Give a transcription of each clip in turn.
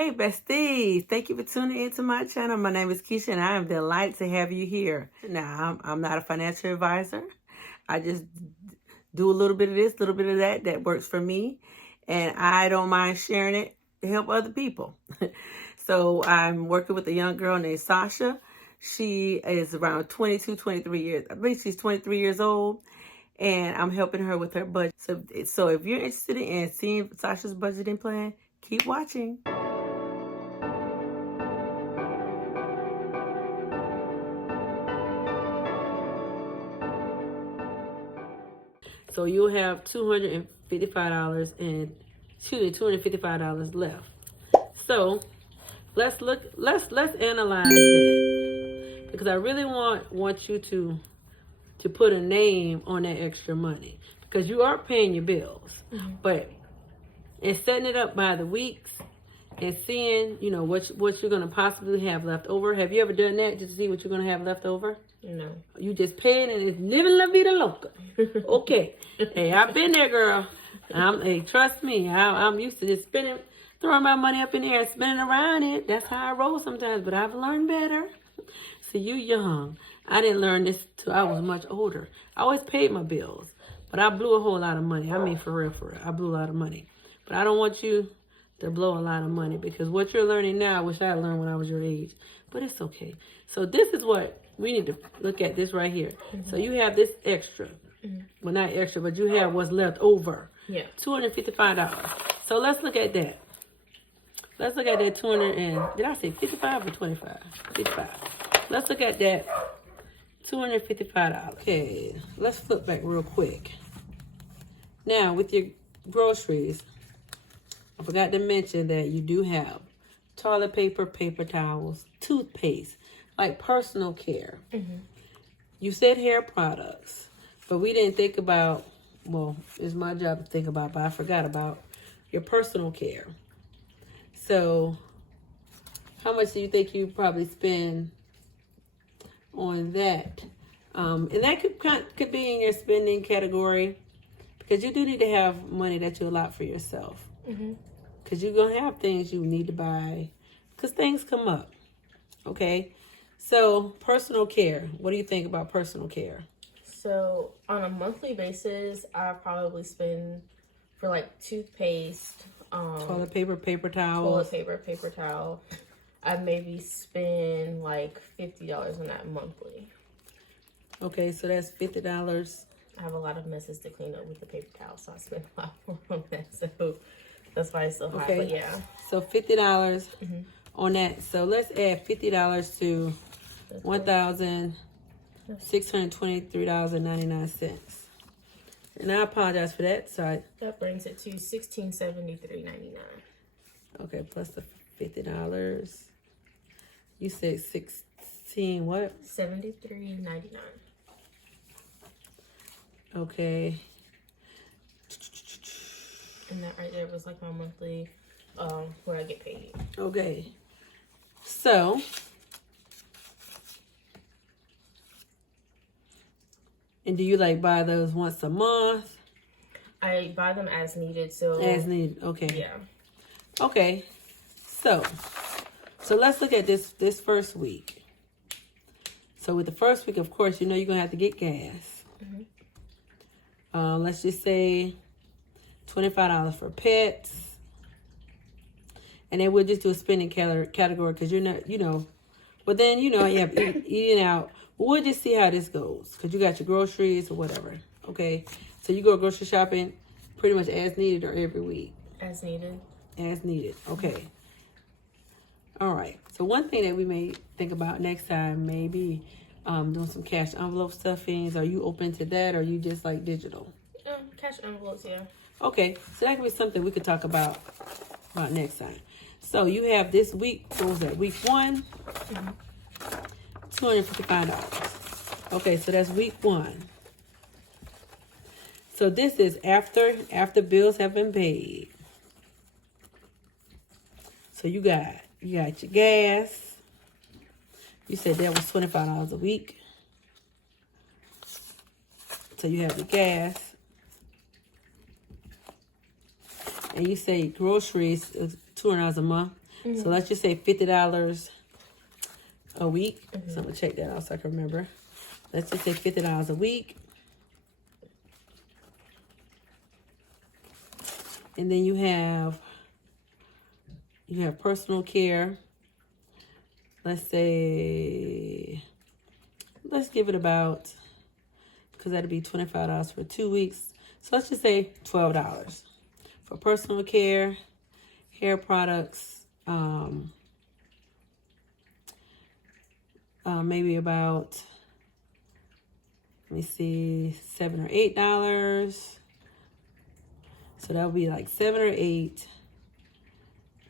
Hey besties, thank you for tuning into my channel. My name is Keycha and I am delighted to have you here. Now, I'm not a financial advisor. I just do a little bit of this, a little bit of that. That works for me. And I don't mind sharing it to help other people. So I'm working with a young girl named Sasha. She is around 22, 23 years. I believe she's 23 years old. And I'm helping her with her budget. So if you're interested in seeing Sasha's budgeting plan, keep watching. So you'll have $255 and $255 left. So let's analyze that, because I really want you to put a name on that extra money, because you are paying your bills, but in setting it up by the weeks and seeing, you know, what you're gonna possibly have left over. Have you ever done that, just to see what you're gonna have left over? No. You just pay it and it's living la vida loca. Okay. Hey, I've been there, girl. Hey, trust me. I'm used to just throwing my money up in the air, spinning around it. That's how I roll sometimes, but I've learned better. So you young. I didn't learn this till I was much older. I always paid my bills, but I blew a whole lot of money. I mean, for real. I blew a lot of money. But I don't want you to blow a lot of money, because what you're learning now, I wish I had learned when I was your age. But it's okay. So this is what we need to look at, this right here. So you have this extra. Well, not extra, but you have what's left over. Yeah. $255. So let's look at that. Let's look at that did I say 55 or 25? 55. Let's look at that $255. Okay, let's flip back real quick. Now, with your groceries, I forgot to mention that you do have toilet paper, paper towels, toothpaste, like personal care. You said hair products, but we didn't think about, well, it's my job to think about, but I forgot about your personal care. So how much do you think you probably spend on that? And that could be in your spending category, because you do need to have money that you allot for yourself. Because you're going to have things you need to buy, because things come up. Okay? So, personal care. What do you think about personal care? So, on a monthly basis, I probably spend for like toothpaste, toilet paper, paper towels. Toilet paper, paper towel. I maybe spend like $50 on that monthly. Okay, so that's $50. I have a lot of messes to clean up with the paper towel, so I spend a lot more on that. So that's why it's so high. But yeah. So $50 on that. So let's add $50 to $1,623.99. And I apologize for that. So that brings it to $1,673.99. Okay, plus the $50. You said 16 what? 73.99. Okay. And that right there was like my monthly, where I get paid. Okay. So, and do you like buy those once a month? I buy them as needed. So as needed. Okay. Yeah. Okay. So let's look at this first week. So with the first week, of course, you know you're gonna have to get gas. Let's just say $25 for pets, and then we'll just do a spending category, because you're not, you know. But then, you know, you have eating out. We'll just see how this goes, because you got your groceries or whatever. Okay, so you go grocery shopping pretty much as needed, or every week? As needed. As needed. Okay. All right. So one thing that we may think about next time, maybe doing some cash envelope stuffings. Are you open to that, or are you just like digital? Cash envelopes, yeah. Okay, so that could be something we could talk about next time. So you have this week, what was that, week 1? $255. Okay, so that's week 1. So this is after bills have been paid. So you got your gas. You said that was $25 a week. So you have the gas. And you say groceries is $200 a month. So let's just say $50 a week. So I'm gonna check that out so I can remember. Let's just say $50 a week. And then you have personal care. Let's say, let's give it about, because that'd be $25 for 2 weeks. So let's just say $12 for personal care, hair products, maybe about, let me see, $7 or $8. So that would be like 7 or 8.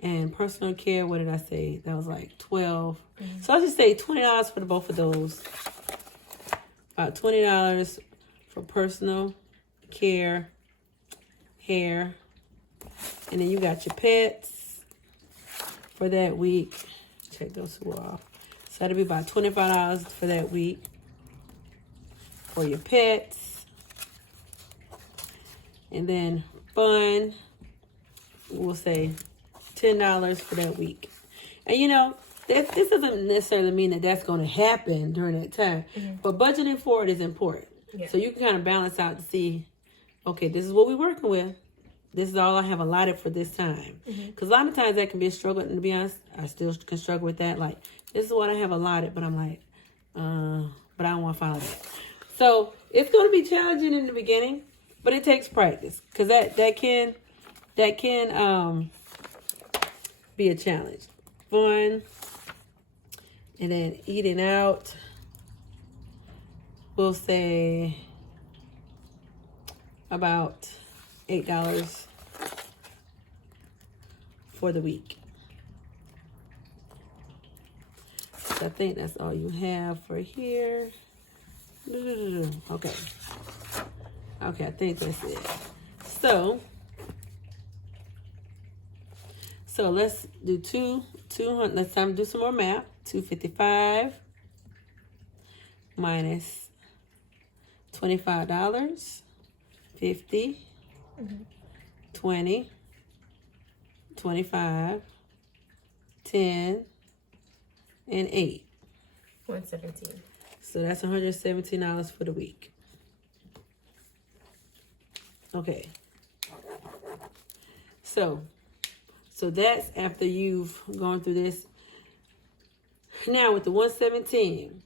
And personal care, what did I say? That was like 12. So I'll just say $20 for the both of those. About $20 for personal care, hair. And then you got your pets for that week. Check those two off. So that'll be about $25 for that week for your pets. And then fun, we'll say $10 for that week. And you know, this doesn't necessarily mean that that's going to happen during that time. But budgeting for it is important. Yeah. So you can kind of balance out to see, okay, this is what we're working with. This is all I have allotted for this time. Because a lot of times that can be a struggle. And to be honest, I still can struggle with that. Like, this is what I have allotted. But I'm like, but I don't want to follow that. So it's going to be challenging in the beginning. But it takes practice. Because that can be a challenge. Fun. And then eating out. We'll say about $8 for the week. So I think that's all you have for here. Okay. Okay, I think that's it. So let's do 200. Let's do some more math. 255 minus $25. 50, 20, 25, 10, and 8. 117. So that's $117 for the week. Okay. So that's after you've gone through this. Now with the 117,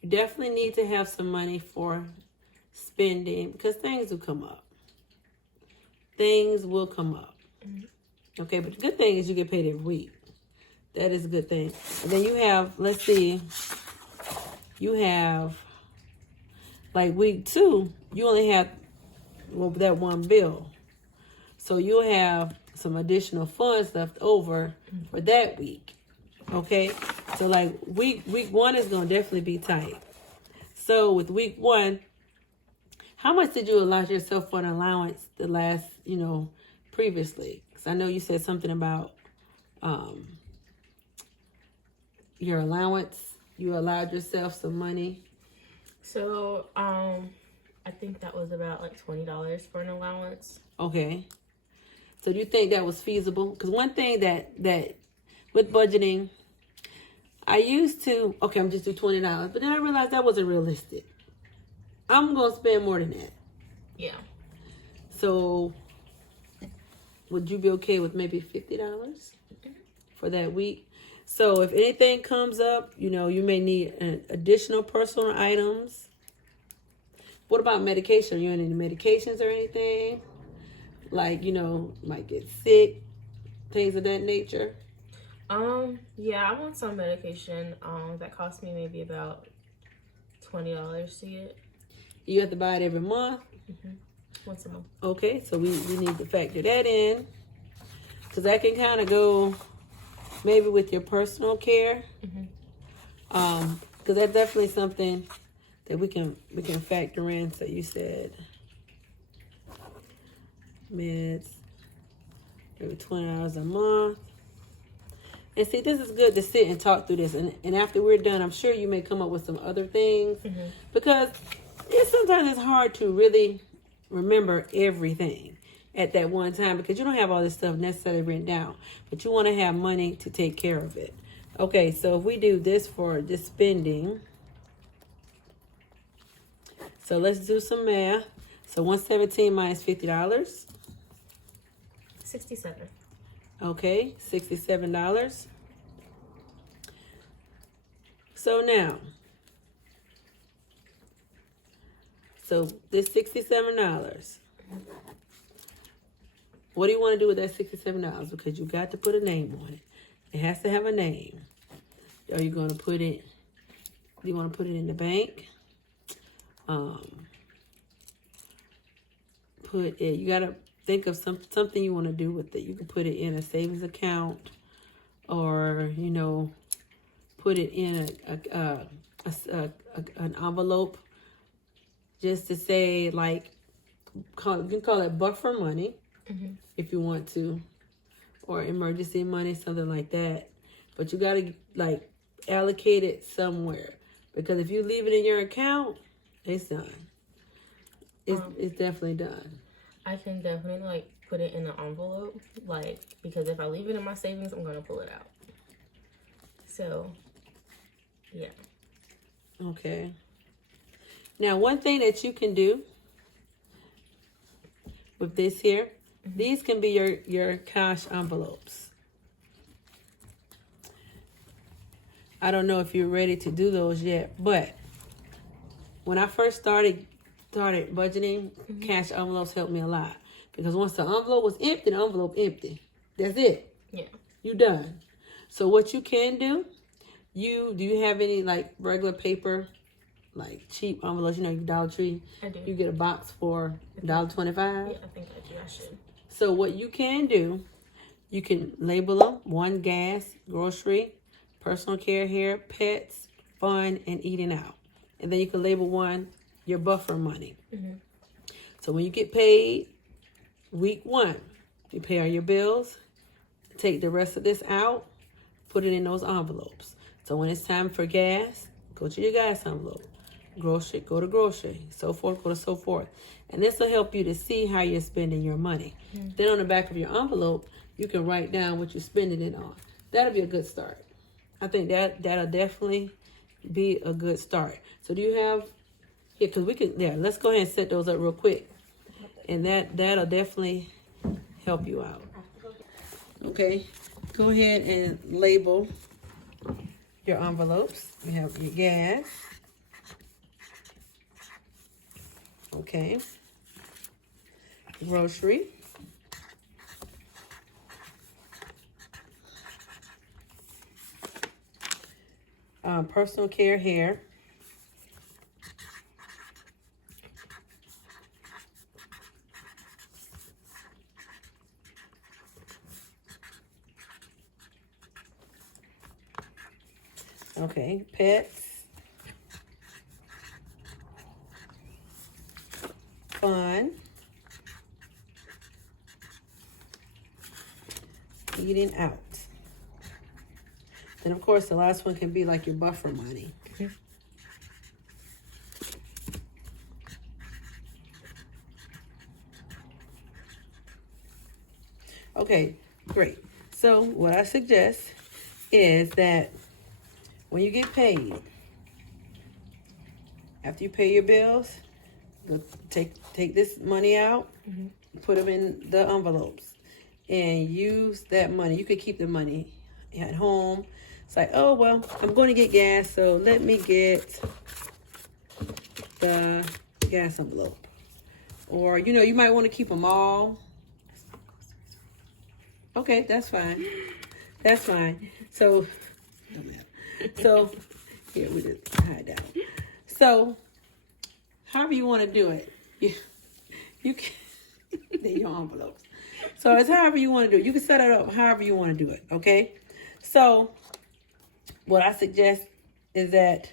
you definitely need to have some money for spending, because things will come up. Things will come up. Okay, but the good thing is you get paid every week. That is a good thing. And then you have, let's see, you have, like week 2, you only have that one bill. So you'll have some additional funds left over for that week. Okay, so like week 1 is going to definitely be tight. So with week 1, how much did you allow yourself for an allowance the last, previously? Because I know you said something about your allowance. You allowed yourself some money. So, I think that was about like $20 for an allowance. Okay. So do you think that was feasible? Because one thing that with budgeting, I used to, okay, I'm just do $20, but then I realized that wasn't realistic. I'm going to spend more than that. Yeah. So, would you be okay with maybe $50 for that week? So, if anything comes up, you may need additional personal items. What about medication? Are you on any medications or anything? Like, might get sick, things of that nature? Yeah, I'm on some medication. That cost me maybe about $20 to get. You have to buy it every month? Once a month. Okay, so we need to factor that in. Because that can kind of go maybe with your personal care. Because that's definitely something that we can factor in. So you said meds, maybe $20 a month. And see, this is good to sit and talk through this. And after we're done, I'm sure you may come up with some other things. Because sometimes it's hard to really remember everything. at that one time because you don't have all this stuff necessarily written down, but you want to have money to take care of it. Okay, so if we do this for the spending, so let's do some math. So 117 minus $50. 67. Okay, $67. So now, so this $67. What do you want to do with that $67? Because you got to put a name on it. It has to have a name. Are you going to put it? Do you want to put it in the bank? Put it. You got to think of something you want to do with it. You can put it in a savings account, or put it in an envelope, just to say like, you can call it buffer money if you want to, or emergency money, something like that. But you got to like allocate it somewhere, because if you leave it in your account, it's done. It's definitely done. I can definitely like put it in an envelope, like, because if I leave it in my savings, I'm gonna pull it out. So, yeah. Okay. Now, one thing that you can do with this here, these can be your cash envelopes. I don't know if you're ready to do those yet, but when I first started budgeting, cash envelopes helped me a lot. Because once the envelope was empty, the envelope empty. That's it. Yeah. You done. So what you can do, do you have any like regular paper, like cheap envelopes, your Dollar Tree? I do. You get a box for $1.25. Yeah, I think I do. I should. So what you can do, you can label them: 1, gas, grocery, personal care, hair, pets, fun, and eating out. And then you can label 1 your buffer money. So when you get paid, week 1, you pay all your bills, take the rest of this out, put it in those envelopes. So when it's time for gas, go to your gas envelope. Grocery, go to grocery. So forth, go to so forth. And this will help you to see how you're spending your money. Then on the back of your envelope, you can write down what you're spending it on. That'll be a good start. I think that'll definitely be a good start. So do you have, because we can, let's go ahead and set those up real quick. And that'll definitely help you out. Okay, go ahead and label your envelopes. You have your gas. Okay. Grocery. Personal care, hair. Okay, pets. Fun. Eating out. Then, of course, the last one can be like your buffer money. Okay, great. So what I suggest is that when you get paid, after you pay your bills, go take this money out, put them in the envelopes, and use that money. You could keep the money at home. It's like, oh, well, I'm going to get gas, so let me get the gas envelope. Or, you might want to keep them all. Okay, that's fine. That's fine. So, here, we just hide down. So, however you want to do it, you can, they're your envelopes. So, it's however you want to do it. You can set it up however you want to do it, okay? So, what I suggest is that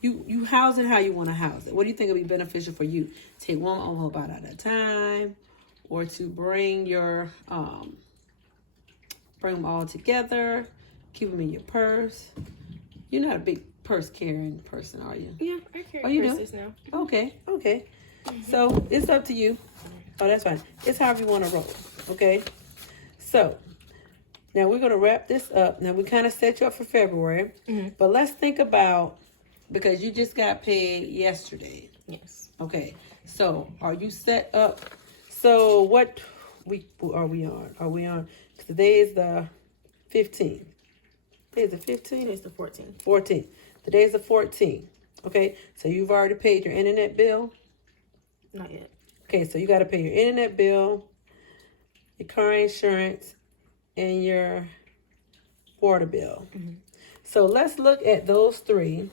you house it how you want to house it. What do you think would be beneficial for you? Take one envelope out at a time, or to bring them all together, keep them in your purse. You're not a big purse carrying person, are you? Yeah, I carry purses now. Okay. So it's up to you. Oh, that's fine. It's however you want to roll. Okay. So now we're gonna wrap this up. Now we kind of set you up for February, but let's think about, because you just got paid yesterday. Yes. Okay. So are you set up? So what week are we on? Are we on? Today is the 15th. Today is the 15th? Today's the 14th. 14th. Today is the 14th. Okay. So you've already paid your internet bill? Not yet. Okay. So you got to pay your internet bill, your car insurance, and your water bill. So let's look at those three.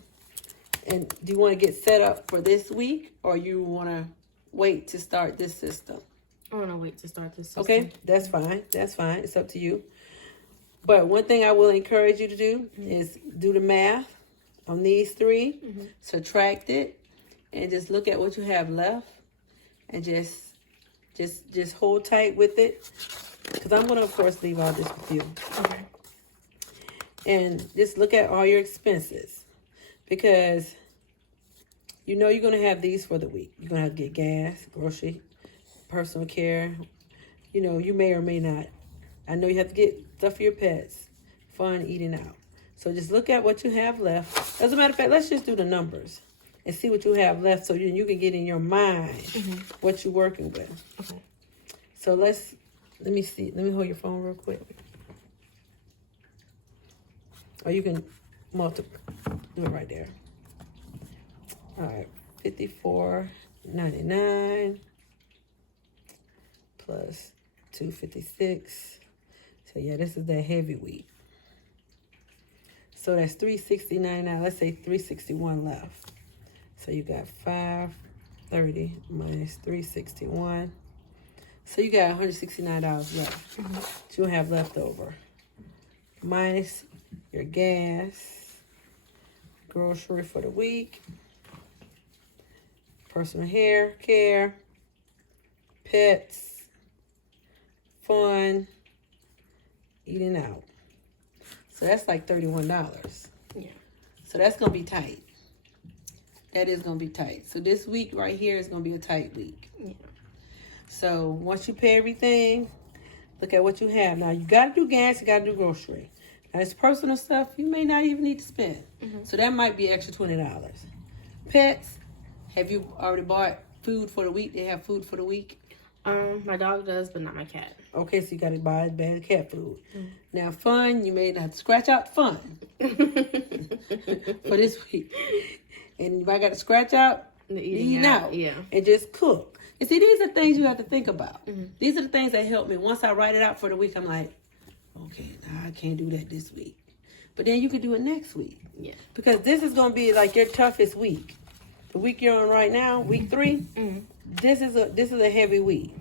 And do you want to get set up for this week, or you want to wait to start this system? I want to wait to start this system. Okay, that's fine. That's fine. It's up to you. But one thing I will encourage you to do is do the math on these three, subtract it, and just look at what you have left, and just hold tight with it. Because I'm going to, of course, leave all this with you. Okay. And just look at all your expenses. Because you know you're going to have these for the week. You're going to have to get gas, grocery, personal care. You know, you may or may not. I know you have to get stuff for your pets, fun eating out. So just look at what you have left. As a matter of fact, let's just do the numbers and see what you have left so you can get in your mind what you're working with. Okay. So let me see. Let me hold your phone real quick. Or you can do it right there. All right, $54.99 plus $256. So yeah, this is that heavy week. So that's $369 now. Let's say $361 left. So you got $530 minus $361. So you got $169 left. That you'll have left over. Minus your gas, grocery for the week, personal hair care, pets, fun, eating out. So that's like $31. Yeah. So that's going to be tight. That is going to be tight. So this week right here is going to be a tight week. Yeah. So once you pay everything, look at what you have. Now you got to do gas, you got to do grocery. Now it's personal stuff you may not even need to spend. So that might be extra $20. Pets, have you already bought food for the week? They have food for the week? My dog does, but not my cat. Okay, so you got to buy a bag of cat food. Now fun, you may have to scratch out fun for this week. And if I got to scratch out, The eating out. Yeah. And just cook. And see, these are things you have to think about. These are the things that help me. Once I write it out for the week, I'm like, okay, now I can't do that this week. But then you can do it next week. Yeah. Because this is going to be like your toughest week. The week you're on right now, week 3, this is a heavy week.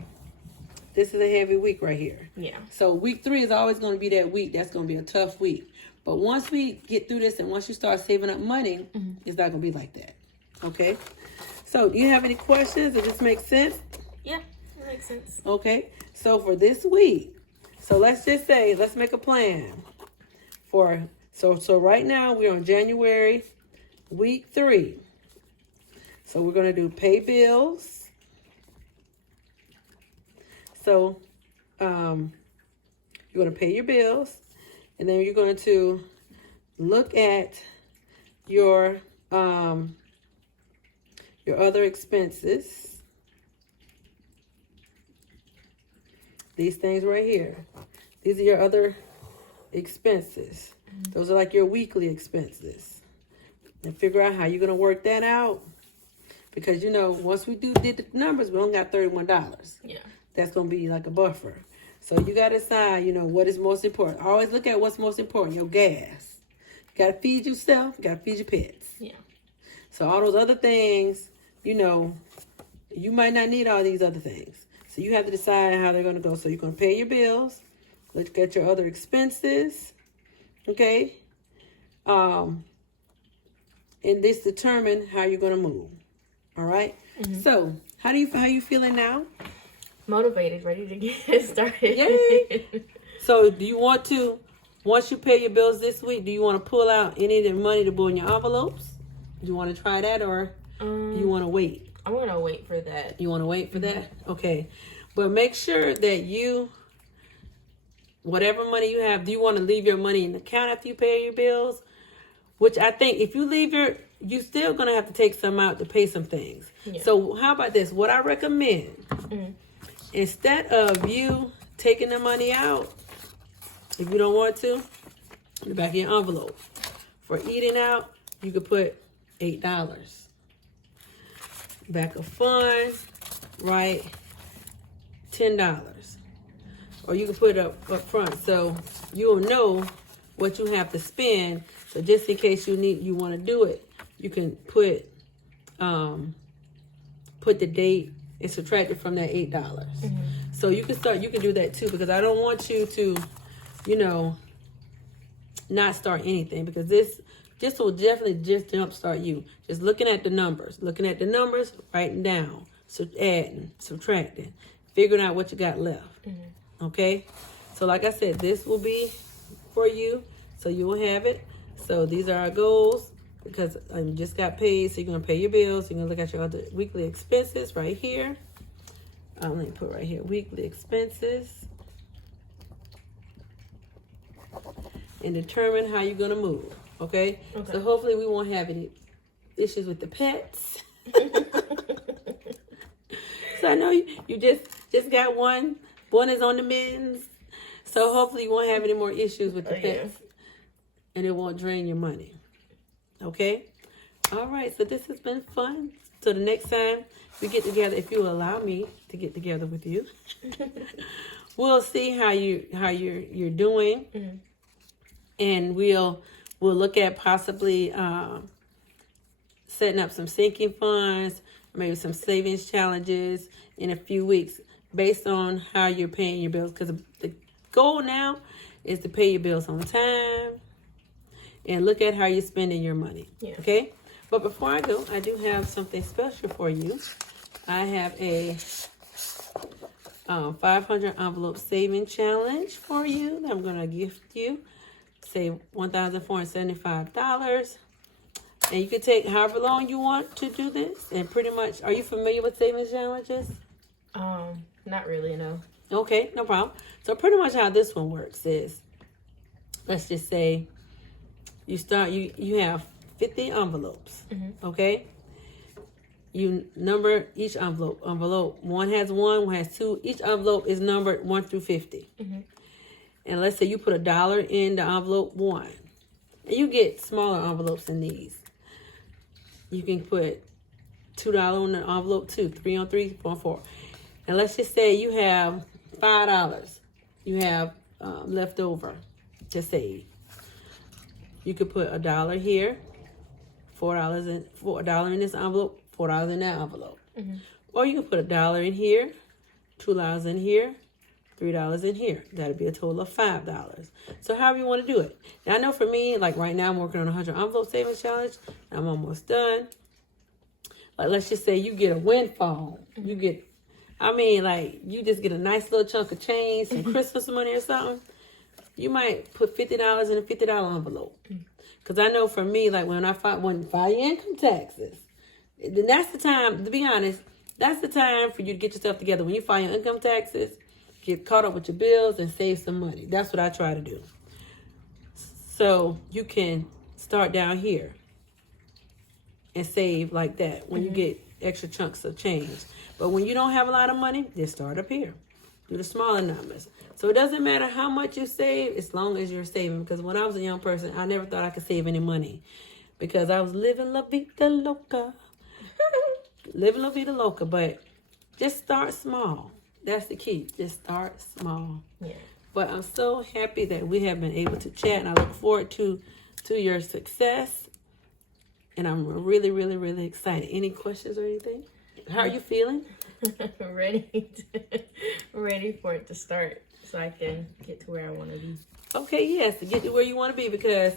This is a heavy week right here. Yeah. So week 3 is always going to be that week. That's going to be a tough week. But once we get through this and once you start saving up money, it's not going to be like that. Okay? So do you have any questions? Does this make sense? Yeah, that makes sense. Okay. So for this week, so let's just say, let's make a plan for, so right now we're on January, week 3. So we're going to do pay bills. So you're going to pay your bills, and then you're going to look at your other expenses. These things right here. These are your other expenses. Those are like your weekly expenses. And figure out how you're going to work that out. Because, you know, once we did the numbers, we only got $31. Yeah. That's going to be like a buffer. So you got to decide, you know, what is most important. Always look at what's most important. Your gas. You got to feed yourself. You got to feed your pets. Yeah. So all those other things, you know, you might not need all these other things. So you have to decide how they're going to go. So you're going to pay your bills. Look at your other expenses. Okay? And this determine how you're going to move. All right? So, how you feeling now? Motivated, ready to get started. Yay! So, do you want to, once you pay your bills this week, do you want to pull out any of the money to put in your envelopes? Do you want to try that, or do you want to wait? I want to wait for that. You want to wait for that? Okay. But make sure that you, whatever money you have, do you want to leave your money in the account after you pay your bills? Which I think if you leave you still going to have to take some out to pay some things. Yeah. So how about this? What I recommend, instead of you taking the money out, if you don't want to, in the back of your envelope, for eating out, you could put $8. Back of funds, right? $10. Or you can put it up front so you'll know what you have to spend. So just in case you want to do it, you can put the date and subtract it from that $8. So you can do that too, because I don't want you to, not start anything, because this will definitely just jumpstart you. Just looking at the numbers, writing down, adding, subtracting, figuring out what you got left. Okay? So like I said, this will be for you, so you will have it. So these are our goals, because you just got paid, so you're going to pay your bills. You're going to look at your other weekly expenses right here. Let me put right here, weekly expenses. And determine how you're going to move. Okay? So hopefully we won't have any issues with the pets. So I know you just got one. One is on the mends. So hopefully you won't have any more issues with the pets. And it won't drain your money. Okay? All right. So this has been fun. So the next time we get together, if you allow me to get together with you, we'll see how you're doing. And we'll look at possibly setting up some sinking funds, maybe some savings challenges in a few weeks based on how you're paying your bills. Because the goal now is to pay your bills on time and look at how you're spending your money. Yeah. Okay? But before I go, I do have something special for you. I have a 500 envelope saving challenge for you that I'm going to gift you. Save $1,475. And you can take however long you want to do this. And pretty much, are you familiar with savings challenges? Not really, no. Okay, no problem. So pretty much how this one works is, let's just say you have 50 envelopes. Okay? You number each envelope. Envelope 1 has 1, 1 has 2. Each envelope is numbered 1 through 50. And let's say you put $1 in the envelope 1. And you get smaller envelopes than these. You can put $2 on the envelope 2, 3 on 3, 4 on 4. And let's just say you have $5 you have left over to save. You could put $1 here, $4 in this envelope, $4 in that envelope. Or you can put $1 in here, $2 in here, $3 in here. That'd be a total of $5. So however you want to do it. Now I know for me, like right now I'm working on a 100 envelope savings challenge. I'm almost done. Like let's just say you get a windfall. You get, you just get a nice little chunk of change, some Christmas money or something. You might put $50 in a $50 envelope. Because I know for me, like when I file your income taxes, then that's the time, to be honest, that's the time for you to get yourself together. When you file your income taxes, get caught up with your bills and save some money. That's what I try to do. So you can start down here and save like that when you get extra chunks of change. But when you don't have a lot of money, just start up here. Do the smaller numbers. So it doesn't matter how much you save as long as you're saving. Because when I was a young person, I never thought I could save any money. Because I was living la vida loca. Living la vida loca. But just start small. That's the key. Just start small. Yeah. But I'm so happy that we have been able to chat. And I look forward to your success. And I'm really, really, really excited. Any questions or anything? How are you feeling? Ready for it to start so I can get to where I want to be. Okay, yes, to get to where you want to be, because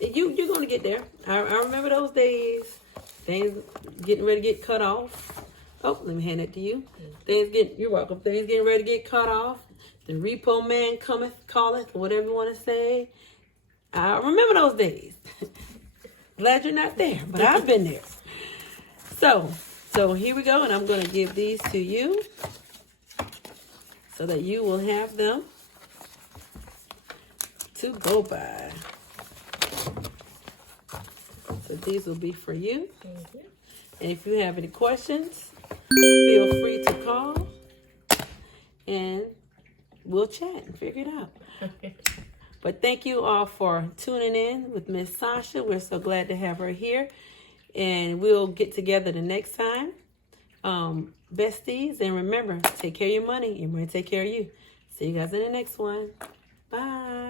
you're going to get there. I remember those days. Things getting ready to get cut off. Oh, let me hand it to you. You're welcome. Things getting ready to get cut off. The repo man cometh, calleth, whatever you want to say. I remember those days. Glad you're not there, but I've been there. So, So here we go, and I'm going to give these to you so that you will have them to go by. So these will be for you. Thank you. And if you have any questions, feel free to call and we'll chat and figure it out. But thank you all for tuning in with Miss Sasha. We're so glad to have her here. And we'll get together the next time. Besties, and remember, take care of your money. Your money take care of you. See you guys in the next one. Bye.